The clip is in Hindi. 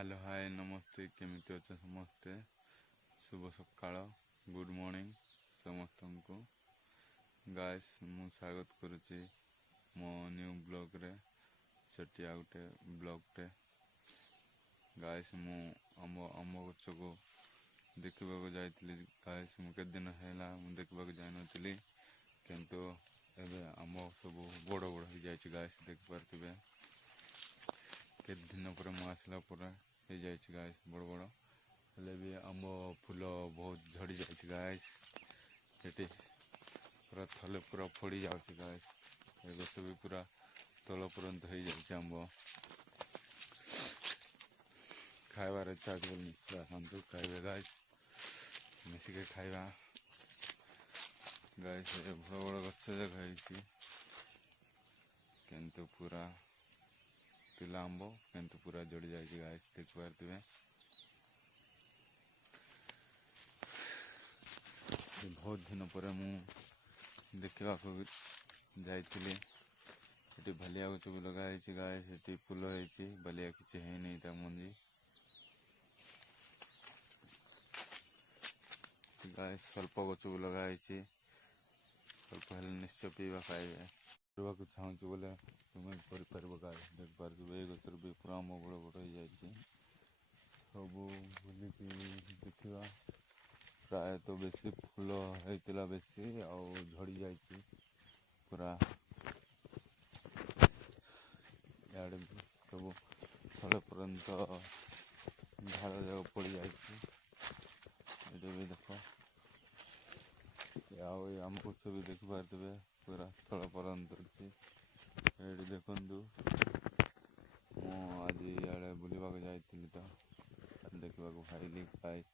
हेलो हाय नमस्ते केमिति अच्छे समस्ते शुभ सकाळ गुड मॉर्निंग समस्त को गाइस मु स्वागत करुच्ची मो न्यू ब्लॉग रे छटिया गोटे ब्लॉग टे गाइस मु अम्ब गछ को देखा जाइली गाइस मुझे दिन है देखा जाइनी किंतु एबे अम्ब सब बड़ बड़ हो जाए गाइस देखिपे के दिन पर मुझे पूरा हो जाए गाइस बड़ बड़ हेल्ले भी आम फूल बहुत झड़ी जाए गाइस ये पूरा थले पूरा फड़ी जाऊँगी गाइस ये गछ भी पूरा तल पर्यंत हो जाए आंब खाइबार इच्छा निश्चय आसतु खाइबे गाइस मिसिके खाइबा गाइस बड़ बड़ गछ जगह किंतु पूरा पिला आंब किंतु पूरा जड़ी जाए गाइस देखिपे बहुत दिन पर मु देखा जाइली ये भालिया गछ भी लगाई गाइस ये फूल होती भालिया किसी है नहीं मंजी गाइस स्वल्प गछ भी लगाई स्वल्प निश्चय पीवा खाइबे करने चाहूँ बोले तुम्हें कर गाइस देख पार ये गचर भी पूरा आम बड़ बड़ हो जाए सब बुलिकी देखा प्राय तो बेसी फूल होता बेसी आउ झड़ी जाए पूरा इे सब थले पर्यंत झाड़ जाक पड़ जाए ये भी देख आम गछ भी देखिपे पूरा थल पर्यंत ये देखु मु आज इे बुलवाक जाइली तो देखा खाइली गाइस